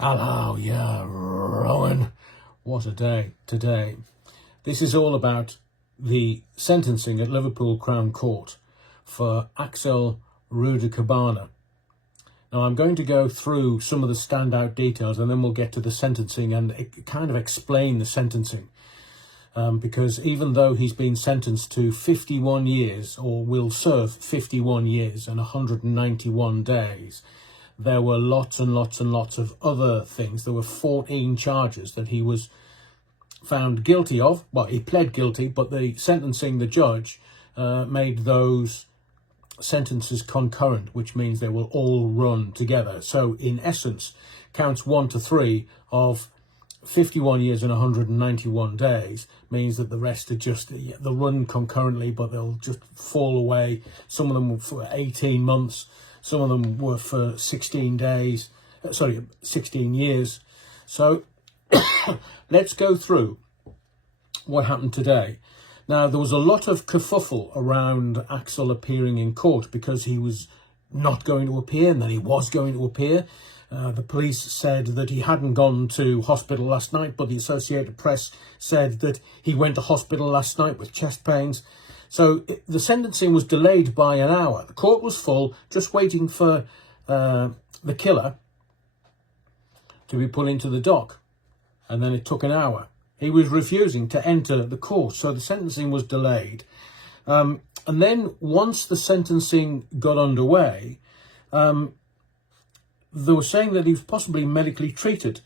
Hello, yeah, Rowan. What a day today. This is all about the sentencing at Liverpool Crown Court for Axel Rudakubana. Now, I'm going to go through some of the standout details and then we'll get to the sentencing and kind of explain the sentencing. Because even though he's been sentenced to 51 years, or will serve 51 years and 191 days, there were lots and lots and lots of other things. There were 14 charges that he was found guilty of. Well, he pled guilty, but the judge made those sentences concurrent, which means they will all run together. So in essence, counts 1 to 3 of 51 years and 191 days means that the rest are just, they'll run concurrently, but they'll just fall away. Some of them were for 18 months. Some of them were for 16 days, 16 years. So let's go through what happened today. Now, there was a lot of kerfuffle around Axel appearing in court because he was not going to appear and then he was going to appear. The police said that he hadn't gone to hospital last night, but the Associated Press said that he went to hospital last night with chest pains. So the sentencing was delayed by an hour. The court was full, just waiting for the killer to be put into the dock. And then it took an hour. He was refusing to enter the court, so the sentencing was delayed. And then once the sentencing got underway, they were saying that he was possibly medically treated.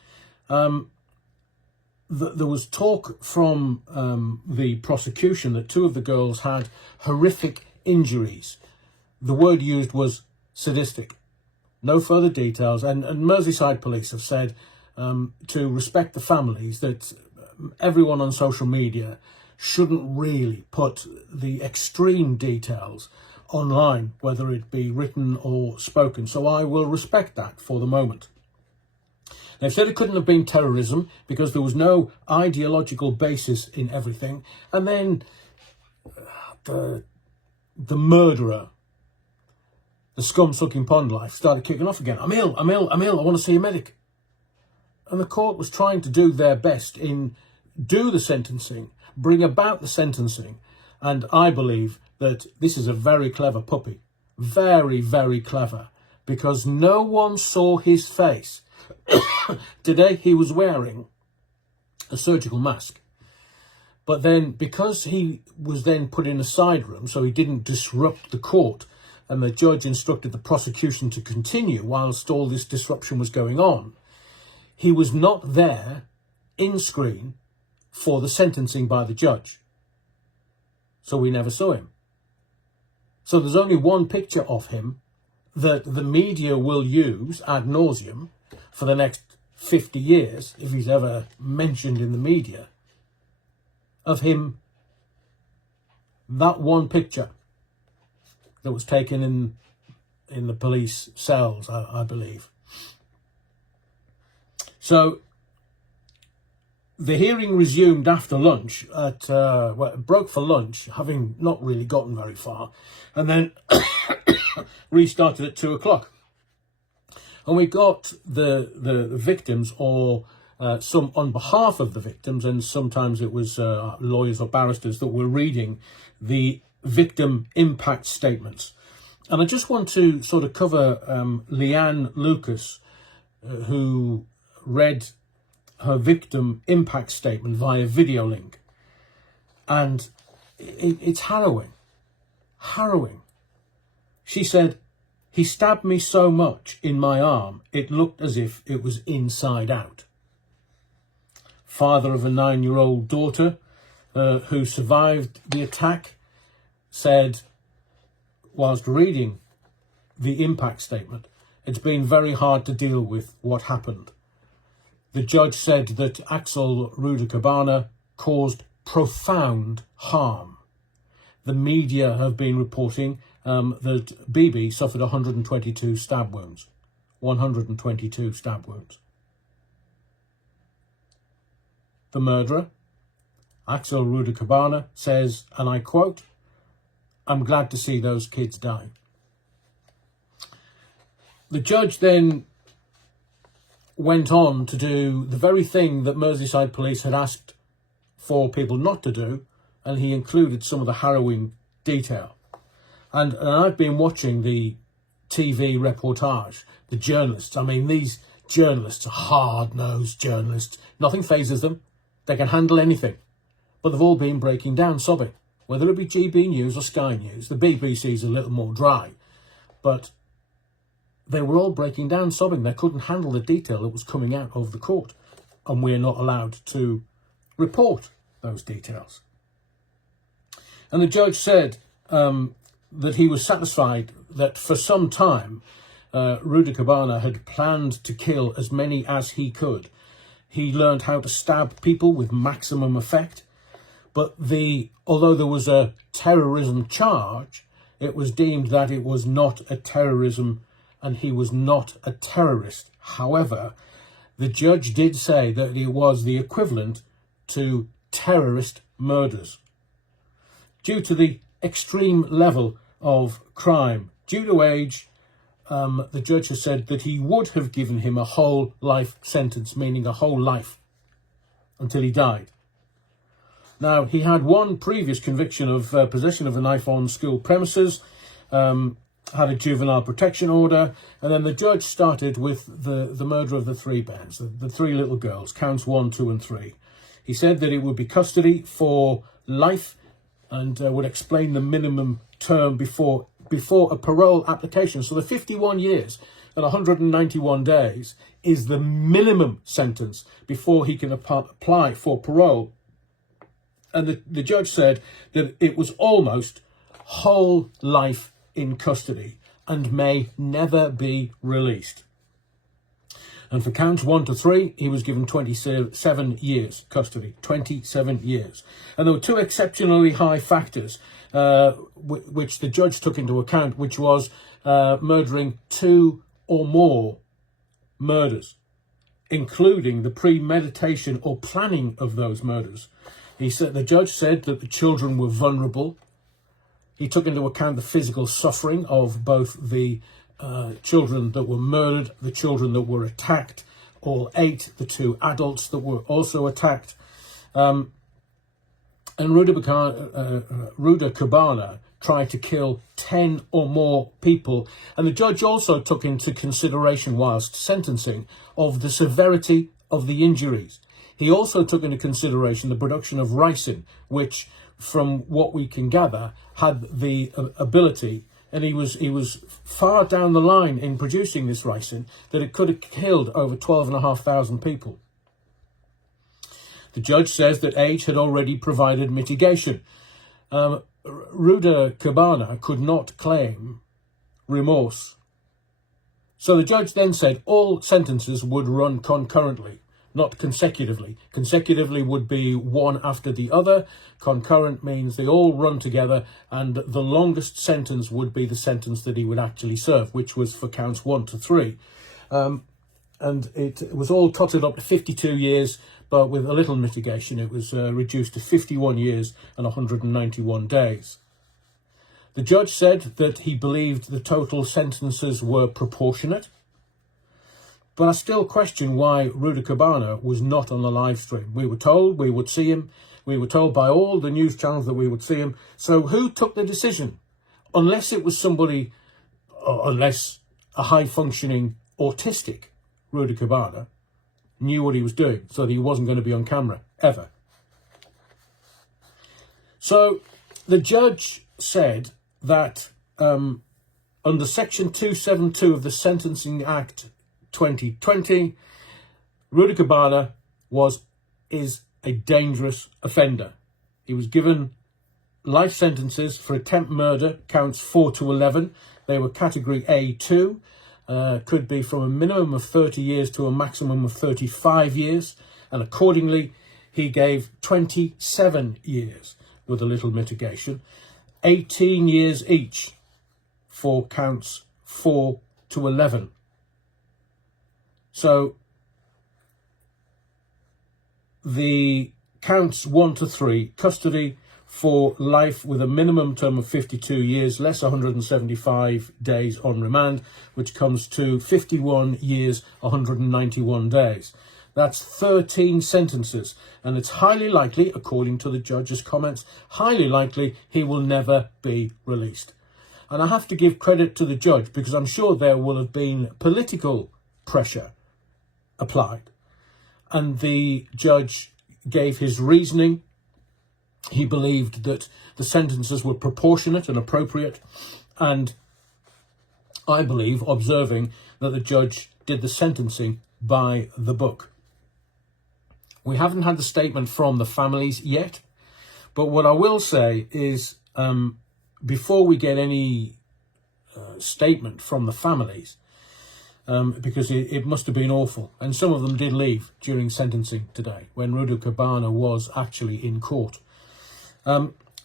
There was talk from the prosecution that 2 of the girls had horrific injuries. The word used was sadistic. No further details. And Merseyside police have said to respect the families, that everyone on social media shouldn't really put the extreme details online, whether it be written or spoken. So I will respect that for the moment. They said it couldn't have been terrorism because there was no ideological basis in everything. And then the murderer, the scum-sucking pond life, started kicking off again. I'm ill, I want to see a medic. And the court was trying to do their best in do the sentencing, bring about the sentencing. And I believe that this is a very clever puppy. Very, very clever. Because no one saw his face. Today he was wearing a surgical mask, but then because he was then put in a side room so he didn't disrupt the court, and the judge instructed the prosecution to continue whilst all this disruption was going on, he was not there in screen for the sentencing by the judge, so we never saw him. So there's only one picture of him that the media will use ad nauseum for the next 50 years, if he's ever mentioned in the media, of him. That one picture that was taken in the police cells, I believe. So the hearing resumed after lunch it broke for lunch, having not really gotten very far, and then restarted at 2 o'clock. And we got the victims, or some on behalf of the victims, and sometimes it was lawyers or barristers that were reading the victim impact statements. And I just want to sort of cover Leanne Lucas, who read her victim impact statement via video link. And it's harrowing. Harrowing. She said, "He stabbed me so much in my arm, it looked as if it was inside out." Father of a 9-year-old daughter who survived the attack said, whilst reading the impact statement, "It's been very hard to deal with what happened." The judge said that Axel Rudakubana caused profound harm. The media have been reporting that BB suffered 122 stab wounds. 122 stab wounds. The murderer, Axel Rudakubana, says, and I quote, "I'm glad to see those kids die." The judge then went on to do the very thing that Merseyside police had asked for people not to do, and he included some of the harrowing detail. And I've been watching the TV reportage, the journalists. I mean, these journalists are hard-nosed journalists. Nothing phases them. They can handle anything. But they've all been breaking down, sobbing. Whether it be GB News or Sky News, the BBC's a little more dry. But they were all breaking down, sobbing. They couldn't handle the detail that was coming out of the court. And we're not allowed to report those details. And the judge said that he was satisfied that for some time Rudakubana had planned to kill as many as he could. He learned how to stab people with maximum effect. But although there was a terrorism charge, it was deemed that it was not a terrorism and he was not a terrorist. However, the judge did say that it was the equivalent to terrorist murders. Due to the extreme level of crime, due to age, the judge has said that he would have given him a whole life sentence, meaning a whole life, until he died. Now, he had one previous conviction of possession of a knife on school premises, had a juvenile protection order, and then the judge started with the murder of the three bairns, the three little girls, counts 1, 2 and 3. He said that it would be custody for life and would explain the minimum term before a parole application. So the 51 years and 191 days is the minimum sentence before he can apply for parole. And the judge said that it was almost whole life in custody and may never be released. And for counts 1 to 3, he was given 27 years custody, 27 years. And there were two exceptionally high factors which the judge took into account, which was murdering 2 or more murders, including the premeditation or planning of those murders. The judge said that the children were vulnerable. He took into account the physical suffering of both the children that were murdered, the children that were attacked, all 8, the 2 adults that were also attacked. And Rudakubana tried to kill 10 or more people. And the judge also took into consideration, whilst sentencing, of the severity of the injuries. He also took into consideration the production of ricin, which, from what we can gather, had the ability, and he was far down the line in producing this ricin, that it could have killed over 12,500 people. The judge says that age had already provided mitigation. Rudakubana could not claim remorse. So the judge then said all sentences would run concurrently, not consecutively. Consecutively would be one after the other. Concurrent means they all run together, and the longest sentence would be the sentence that he would actually serve, which was for counts 1 to 3. And it was all totted up to 52 years, but with a little mitigation, it was reduced to 51 years and 191 days. The judge said that he believed the total sentences were proportionate, but I still question why Rudakubana was not on the live stream. We were told we would see him. We were told by all the news channels that we would see him. So who took the decision? Unless it was somebody, unless a high-functioning autistic Rudakubana knew what he was doing, so that he wasn't going to be on camera, ever. So the judge said that under Section 272 of the Sentencing Act 2020, Rudakubana is a dangerous offender. He was given life sentences for attempt murder, counts 4 to 11. They were category A2, could be from a minimum of 30 years to a maximum of 35 years. And accordingly, he gave 27 years with a little mitigation, 18 years each for counts 4 to 11. So the counts 1 to 3, custody for life with a minimum term of 52 years, less 175 days on remand, which comes to 51 years, 191 days. That's 13 sentences, and it's highly likely, according to the judge's comments, highly likely he will never be released. And I have to give credit to the judge, because I'm sure there will have been political pressure applied. And the judge gave his reasoning. He believed that the sentences were proportionate and appropriate, and I believe, observing, that the judge did the sentencing by the book. We haven't had the statement from the families yet, but what I will say is, before we get any statement from the families, because it must have been awful, and some of them did leave during sentencing today, when Rudakubana was actually in court.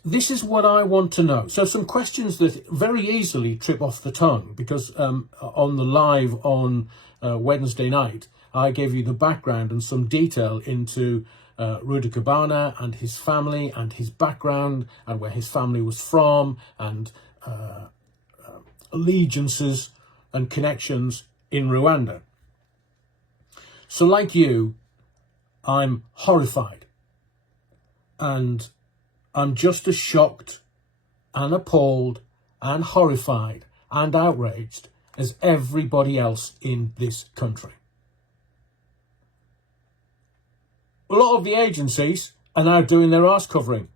This is what I want to know. So some questions that very easily trip off the tongue, because on the live on Wednesday night, I gave you the background and some detail into Rudakubana and his family and his background and where his family was from and allegiances and connections in Rwanda. So like you, I'm horrified, and I'm just as shocked and appalled and horrified and outraged as everybody else in this country. A lot of the agencies are now doing their arse covering,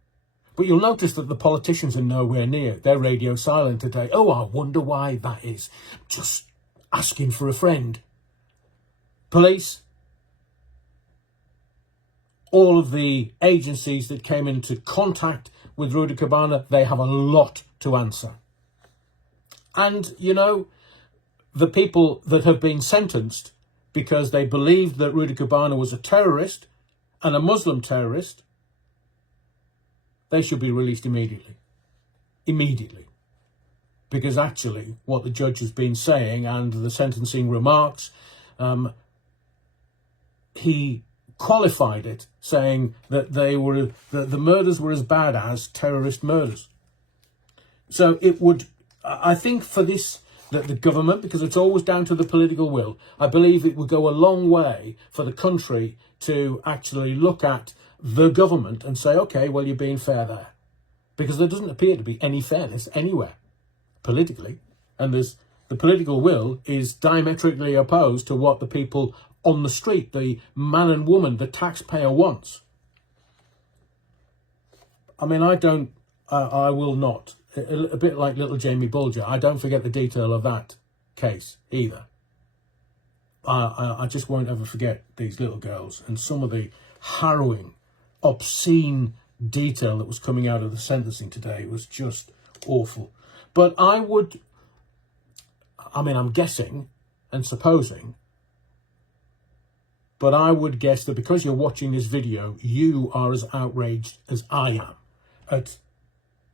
but you'll notice that the politicians are nowhere near. They're radio silent today. Oh, I wonder why that is. Just asking for a friend. Police, all of the agencies that came into contact with Rudakubana, they have a lot to answer. And, you know, the people that have been sentenced because they believed that Rudakubana was a terrorist and a Muslim terrorist, they should be released immediately. Immediately. Because actually, what the judge has been saying and the sentencing remarks, he qualified it, saying that the murders were as bad as terrorist murders. So it would, I think for this, that the government, because it's always down to the political will, I believe it would go a long way for the country to actually look at the government and say, okay, well, you're being fair there. Because there doesn't appear to be any fairness anywhere politically. And the political will is diametrically opposed to what the people on the street, the man and woman, the taxpayer wants. I mean, I will not, a bit like little Jamie Bulger, I don't forget the detail of that case either. I just won't ever forget these little girls and some of the harrowing, obscene detail that was coming out of the sentencing today was just awful. But I'm guessing and supposing, but I would guess that because you're watching this video, you are as outraged as I am at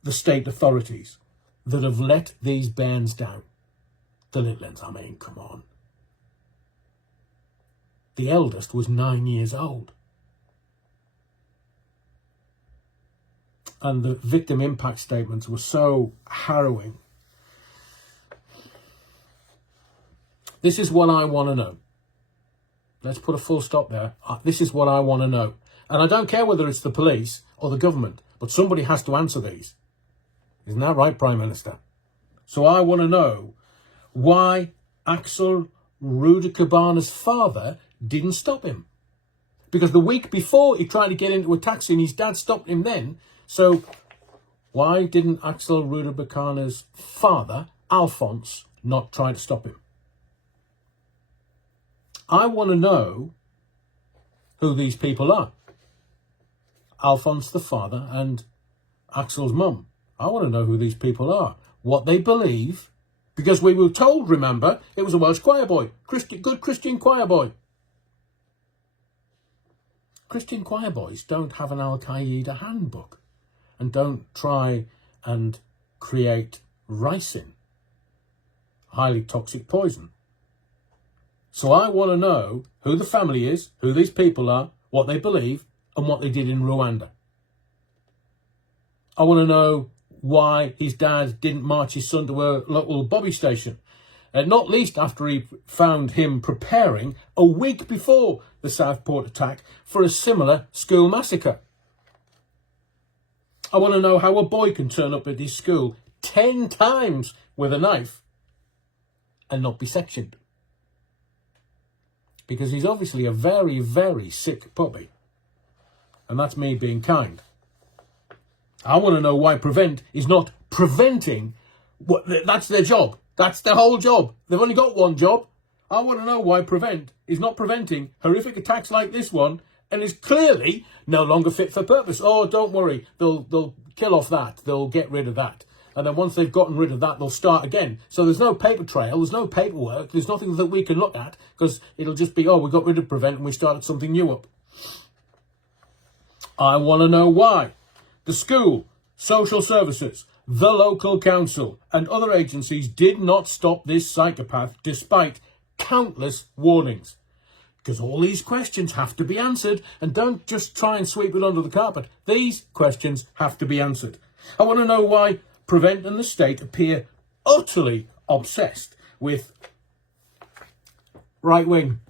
the state authorities that have let these bairns down. The little ones, I mean, come on. The eldest was 9 years old. And the victim impact statements were so harrowing. This is what I want to know. Let's put a full stop there. This is what I want to know. And I don't care whether it's the police or the government, but somebody has to answer these. Isn't that right, Prime Minister? So I want to know why Axel Rudakubana's father didn't stop him. Because the week before he tried to get into a taxi and his dad stopped him then. So why didn't Axel Rudakubana's father, Alphonse, not try to stop him? I want to know who these people are. Alphonse the father and Axel's mum. I want to know who these people are, what they believe, because we were told, remember, it was a Welsh choir boy, good Christian choir boy. Christian choir boys don't have an Al-Qaeda handbook and don't try and create ricin, highly toxic poison. So I want to know who the family is, who these people are, what they believe, and what they did in Rwanda. I want to know why his dad didn't march his son to a local bobby station. Not least after he found him preparing a week before the Southport attack for a similar school massacre. I want to know how a boy can turn up at his school 10 times with a knife and not be sectioned. Because he's obviously a very, very sick puppy. And that's me being kind. I want to know why Prevent is not preventing. That's their job. That's their whole job. They've only got one job. I want to know why Prevent is not preventing horrific attacks like this one and is clearly no longer fit for purpose. Oh, don't worry. They'll kill off that. They'll get rid of that. And then once they've gotten rid of that, they'll start again. So there's no paper trail. There's no paperwork. There's nothing that we can look at because it'll just be, oh, we got rid of Prevent and we started something new up. I want to know why the school, social services, the local council and other agencies did not stop this psychopath despite countless warnings. Because all these questions have to be answered, and don't just try and sweep it under the carpet. These questions have to be answered. I want to know why Prevent and the state appear utterly obsessed with right wing.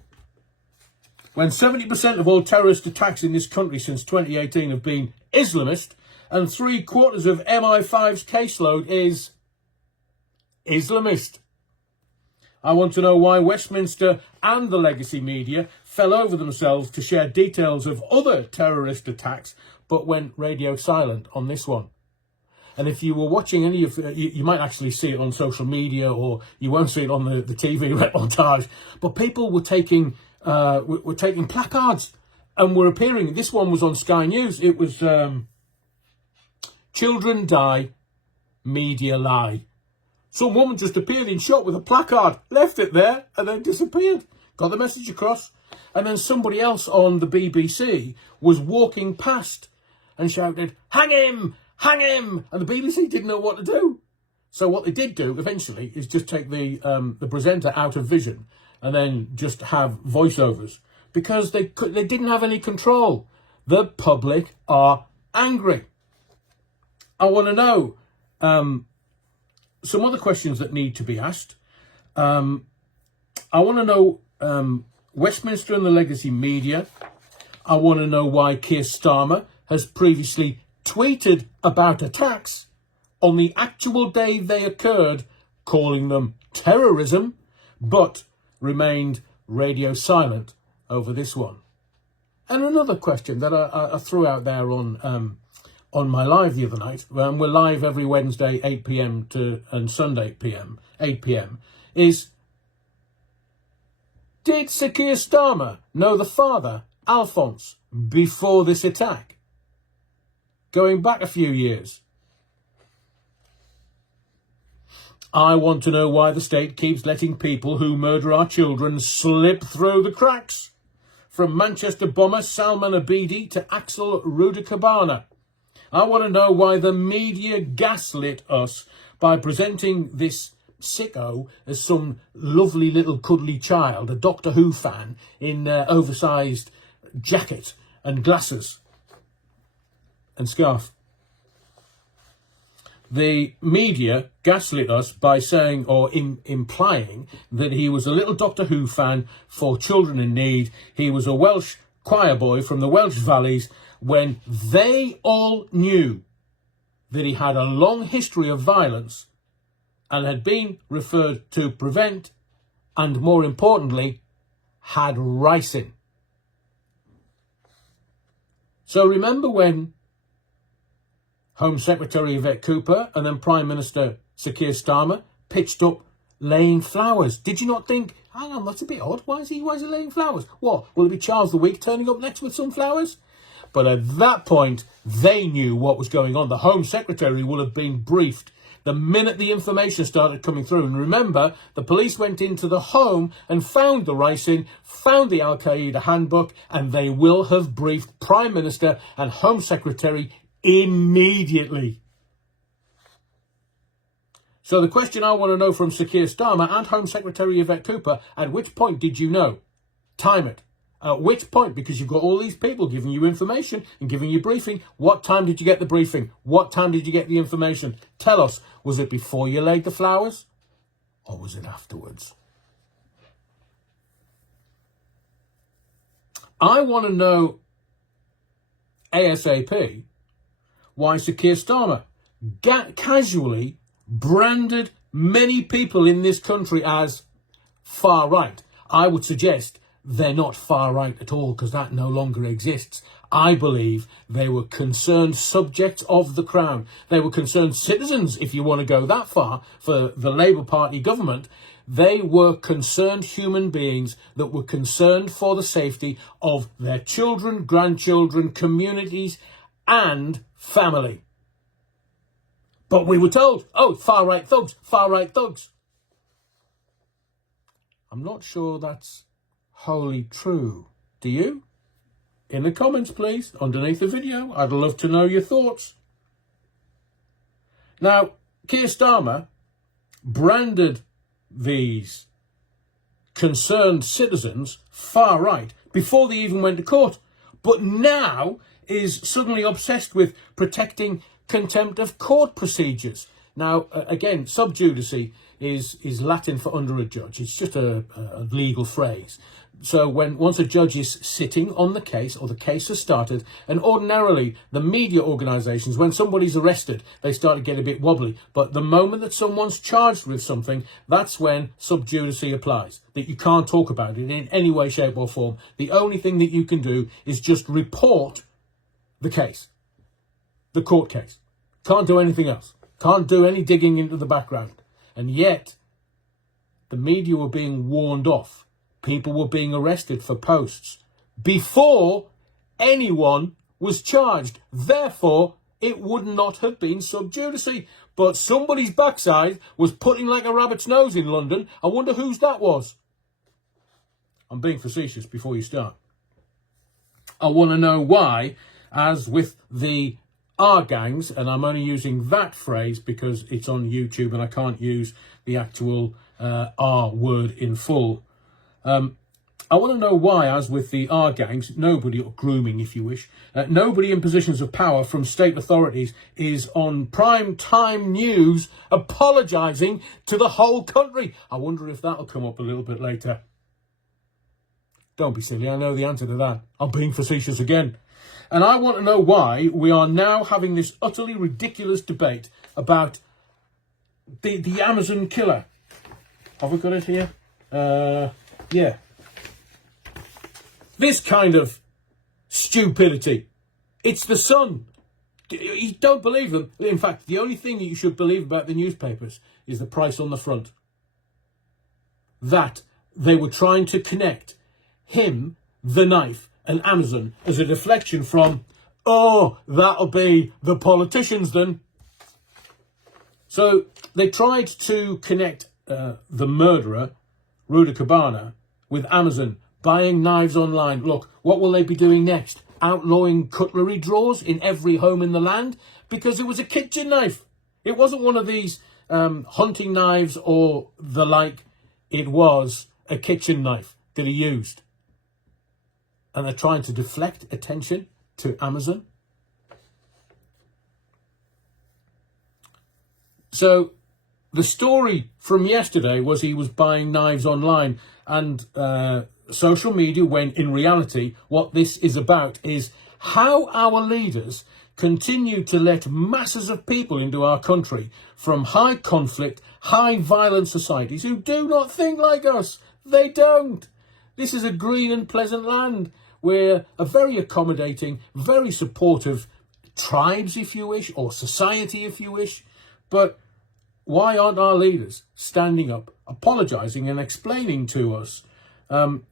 When 70% of all terrorist attacks in this country since 2018 have been Islamist, and 3/4 of MI5's caseload is Islamist. I want to know why Westminster and the legacy media fell over themselves to share details of other terrorist attacks, but went radio silent on this one. And if you were watching any of, you might actually see it on social media, or you won't see it on the TV reportage. But people were taking placards and were appearing. This one was on Sky News. It was "Children die, media lie." Some woman just appeared in shot with a placard, left it there, and then disappeared. Got the message across. And then somebody else on the BBC was walking past and shouted, "Hang him! Hang him!" And the BBC didn't know what to do. So what they did do eventually is just take the presenter out of vision and then just have voiceovers, because they didn't have any control. The public are angry. I want to know some other questions that need to be asked. I want to know Westminster and the legacy media. I want to know why Keir Starmer has previously tweeted about attacks on the actual day they occurred, calling them terrorism, but remained radio silent over this one. And another question that I threw out there on my live the other night, we're live every Wednesday 8 p.m. and Sunday 8 p.m, is, did Sir Keir Starmer know the father, Alphonse, before this attack? Going back a few years. I want to know why the state keeps letting people who murder our children slip through the cracks. From Manchester bomber Salman Abedi to Axel Rudakubana. I want to know why the media gaslit us by presenting this sicko as some lovely little cuddly child, a Doctor Who fan in oversized jacket and glasses and scarf. The media gaslit us by saying, or implying, that he was a little Doctor Who fan for children in need. He was a Welsh choir boy from the Welsh Valleys, when they all knew that he had a long history of violence and had been referred to Prevent, and more importantly, had ricin. So remember when Home Secretary Yvette Cooper and then Prime Minister Sir Keir Starmer pitched up laying flowers? Did you not think, hang on, that's a bit odd. Why is he laying flowers? What, will it be Charles the Weak turning up next with some flowers? But at that point, they knew what was going on. The Home Secretary will have been briefed the minute the information started coming through. And remember, the police went into the home and found the ricin, found the Al-Qaeda handbook, and they will have briefed Prime Minister and Home Secretary immediately. So the question I want to know from Sir Keir Starmer and Home Secretary Yvette Cooper, at which point did you know? Time it. At which point, because you've got all these people giving you information and giving you briefing, what time did you get the briefing? What time did you get the information? Tell us, was it before you laid the flowers or was it afterwards? I want to know ASAP why Sir Keir Starmer casually branded many people in this country as far right. I would suggest they're not far right at all, because that no longer exists. I believe they were concerned subjects of the crown. They were concerned citizens, if you want to go that far, for the Labour Party government. They were concerned human beings that were concerned for the safety of their children, grandchildren, communities, and family. But we were told, oh, far-right thugs, far-right thugs. I'm not sure that's wholly true. Do you? In the comments, please, underneath the video. I'd love to know your thoughts. Now, Keir Starmer branded these concerned citizens far-right before they even went to court, but now is suddenly obsessed with protecting contempt of court procedures. Now, again, sub judice is Latin for under a judge. It's just a legal phrase. So once a judge is sitting on the case, or the case has started, and ordinarily the media organisations, when somebody's arrested, they start to get a bit wobbly. But the moment that someone's charged with something, that's when sub judice applies. That you can't talk about it in any way, shape or form. The only thing that you can do is just report the case, the court case. Can't do anything else. Can't do any digging into the background. And yet, the media were being warned off. People were being arrested for posts before anyone was charged. Therefore, it would not have been sub judice. But somebody's backside was putting like a rabbit's nose in London. I wonder whose that was. I'm being facetious before you start. I want to know why, as with the R gangs, and I'm only using that phrase because it's on YouTube and I can't use the actual R word in full. I want to know why, as with the R gangs, nobody, or grooming if you wish, nobody in positions of power from state authorities is on prime time news apologising to the whole country. I wonder if that'll come up a little bit later. Don't be silly, I know the answer to that. I'm being facetious again. And I want to know why we are now having this utterly ridiculous debate about the Amazon killer. Have we got it here? Yeah. This kind of stupidity. It's the Sun. You don't believe them. In fact, the only thing that you should believe about the newspapers is the price on the front. That they were trying to connect him, the knife, and Amazon as a deflection from, oh, that'll be the politicians then. So they tried to connect the murderer, Rudakubana, with Amazon, buying knives online. Look, what will they be doing next? Outlawing cutlery drawers in every home in the land? Because it was a kitchen knife. It wasn't one of these hunting knives or the like. It was a kitchen knife that he used. And they're trying to deflect attention to Amazon. So the story from yesterday was he was buying knives online and social media, when in reality what this is about is how our leaders continue to let masses of people into our country from high conflict, high violent societies who do not think like us. They don't. This is a green and pleasant land. We're a very accommodating, very supportive tribes, if you wish, or society, if you wish. But why aren't our leaders standing up, apologising and explaining to us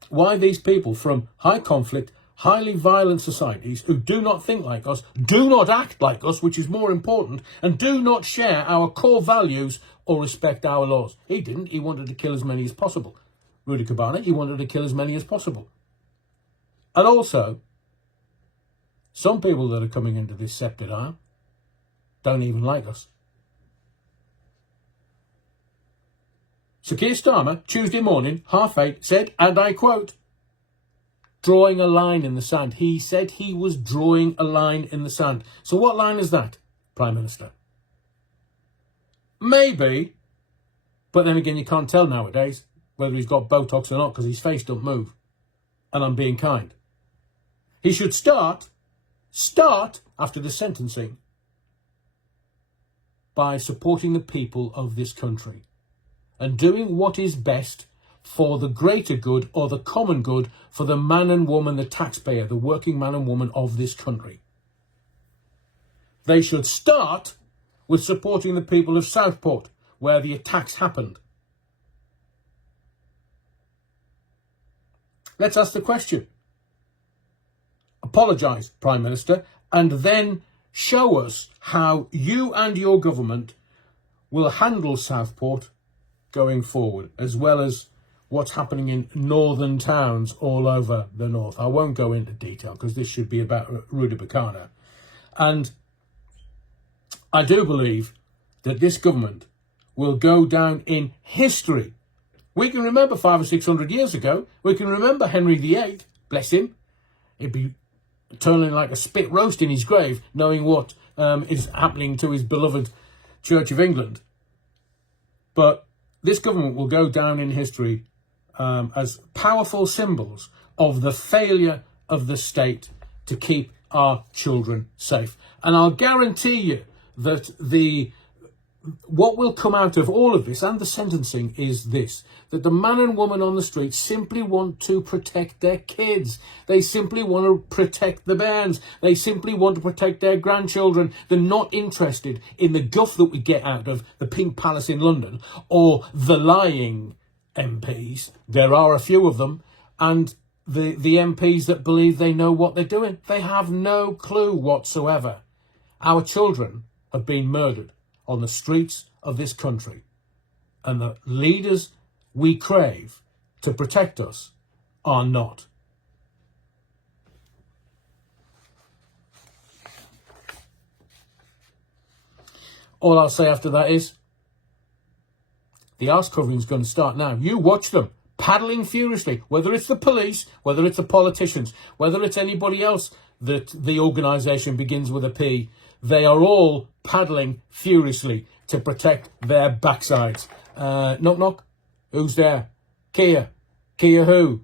why these people from high conflict, highly violent societies who do not think like us, do not act like us, which is more important, and do not share our core values or respect our laws? He didn't. He wanted to kill as many as possible. Rudakubana, he wanted to kill as many as possible. And also, some people that are coming into this sceptred isle don't even like us. Sir Keir Starmer, Tuesday morning, 8:30, said, and I quote, Drawing a line in the sand. He said he was drawing a line in the sand. So what line is that, Prime Minister? Maybe, but then again, you can't tell nowadays whether he's got Botox or not because his face don't move. And I'm being kind. He should start after the sentencing by supporting the people of this country and doing what is best for the greater good or the common good for the man and woman, the taxpayer, the working man and woman of this country. They should start with supporting the people of Southport, where the attacks happened. Let's ask the question. Apologise, Prime Minister, and then show us how you and your government will handle Southport going forward, as well as what's happening in northern towns all over the north. I won't go into detail because this should be about Rudakubana. And I do believe that this government will go down in history. We can remember 500 or 600 years ago. We can remember Henry VIII, bless him. He'd be turning like a spit roast in his grave, knowing what is happening to his beloved Church of England. But this government will go down in history as powerful symbols of the failure of the state to keep our children safe. And I'll guarantee you that what will come out of all of this and the sentencing is this, that the man and woman on the street simply want to protect their kids. They simply want to protect the bairns. They simply want to protect their grandchildren. They're not interested in the guff that we get out of the Pink Palace in London or the lying MPs. There are a few of them. And the MPs that believe they know what they're doing. They have no clue whatsoever. Our children have been murdered on the streets of this country, and the leaders we crave to protect us are not. All I'll say after that is the arse covering is going to start now. You watch them paddling furiously, whether it's the police, whether it's the politicians, whether it's anybody else that the organisation begins with a P. They are all paddling furiously to protect their backsides. Knock, knock. Who's there? Kia. Kia who?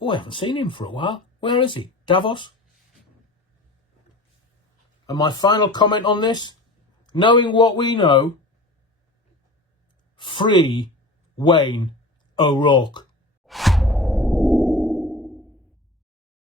Oh, I haven't seen him for a while. Where is he? Davos? And my final comment on this, knowing what we know, free Wayne O'Rourke.